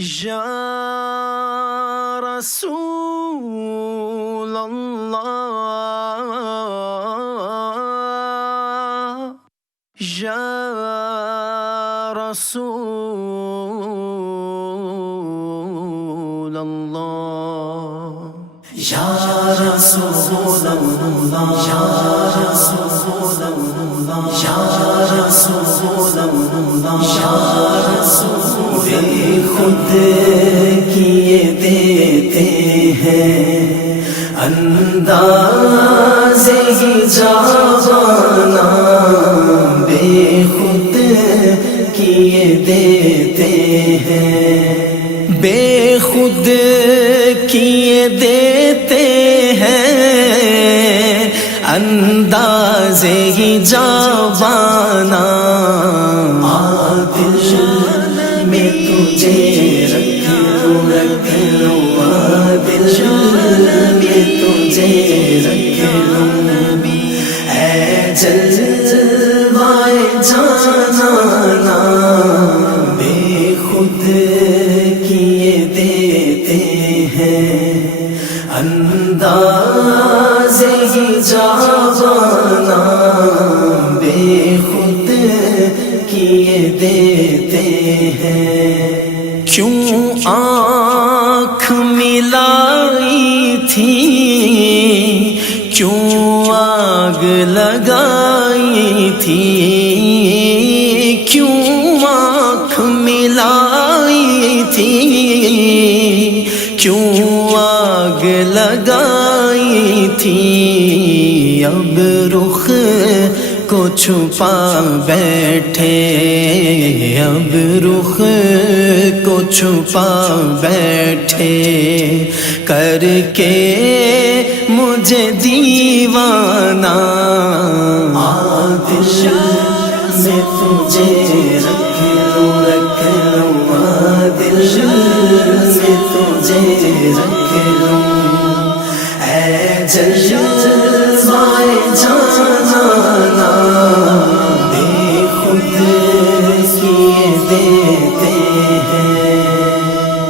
یا رسول اللہ، یا رسول اللہ، یا رسول اللہ، یا رسول اللہ، یا رسول اللہ، یا رسول اللہ، خود کیے دیتے ہیں انداز جاوانا، بے خود کیے دیتے ہیں، بے خود کیے دیتے ہیں انداز جاوانا، دل میں تجھے رکھ لوں، دل میں تجھے رکھ لوں، اے جلوائے جانانا، بے خود کیے دیتے ہیں انداز جاوانا، بے خود کیے دیتے ہیں، کیوں آنکھ ملائی تھی، کیوں آگ لگائی تھی، کیوں آنکھ ملائی تھی، کیوں آگ لگائی تھی، اب رخ کو چھپا بیٹھے، اب رخ کو چھپا بیٹھے، کر کے مجھے دیوانہ، دل میں تجھے رکھ لوں، دل میں تجھے رکھ لوں، اے جلوائے جانانا، بے خود کیے دیتے ہیں،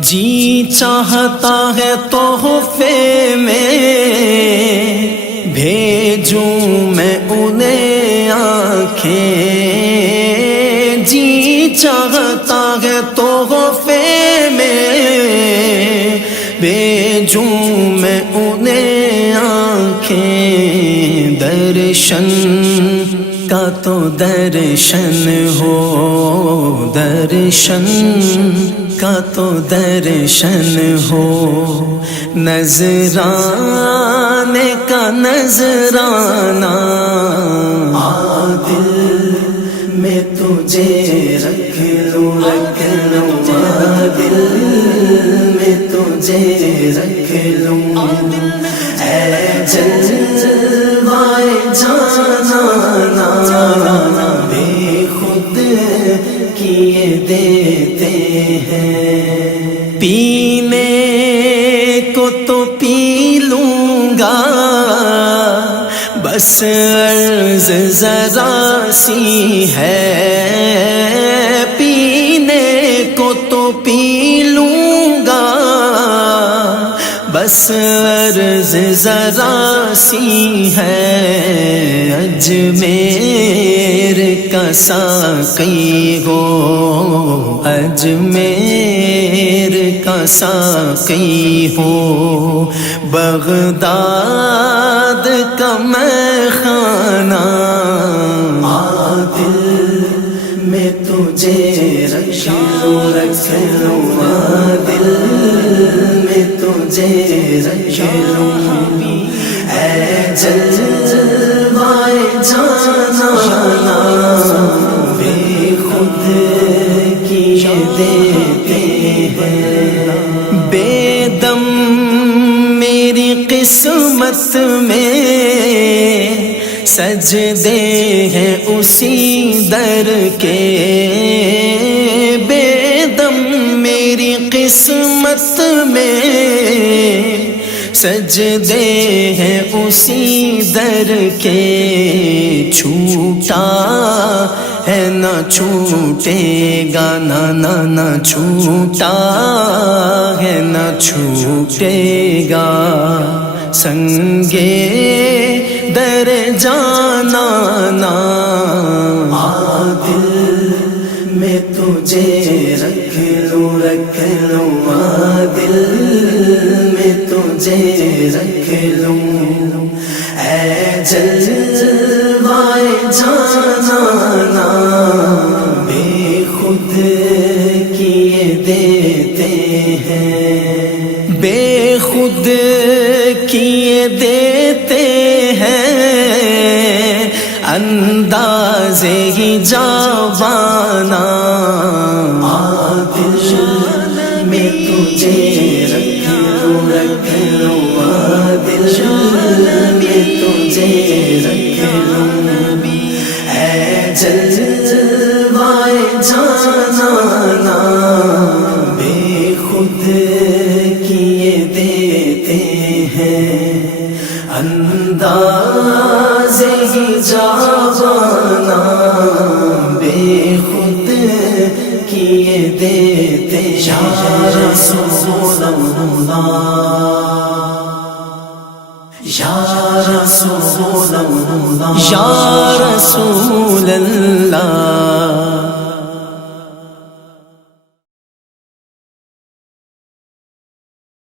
جی چاہتا ہے تحفے میں بھیجوں میں انہیں آنکھیں، جی چاہتا ہے تحفے میں بھیجوں میں انہیں آنکھیں، درشن کا تو درشن ہو، درشن کا تو درشن ہو، نذرانے کا نذرانہ، دل میں تجھے رکھ لوں، دل میں تجھے رکھ لوں، اے جلوائے جانانا، بے خود کیے دیتے ہیں، پینے کو تو پی لوں گا، بس عرض ذرا سی ہے، پینے کو تو پی لوں گا، بس عرض ذرا سی ہے، اجمیر کا ساقی ہو، اجمیر کا ساقی ہو، بغداد کا میخانہ، دل میں تجھے رکھ لوں، دل میں تجھے رکھ لوں، اے جلوائے جانانا، بے خود کیے دیتے ہیں، بے دم میری قسمت میں سجدے ہیں اسی در کے، بے دم میری قسمت میں سجدے ہیں اسی در کے، چھوٹا ہے نہ چھوٹے گا، نہ چھوٹا ہے نہ چھوٹے گا، سنگے در جانا نا دل میں تجھے رکھ لوں دل میں تجھے رکھ لوں، اے جلوائے جانا نا بے خود کیے دیتے ہیں، بے خود کیے دیتے ہیں، انداز ہی جاوانا دل میں تجھے رکھ لوں دل میں تجھے رکھ لوں، اے جلوائے جانا نا بے خود کیے دیتے ہیں، انداز ہی جاوانا بے خود کیے دیتے ہیں۔ یا رسول اللہ یا رسول اللہ یا رسول اللہ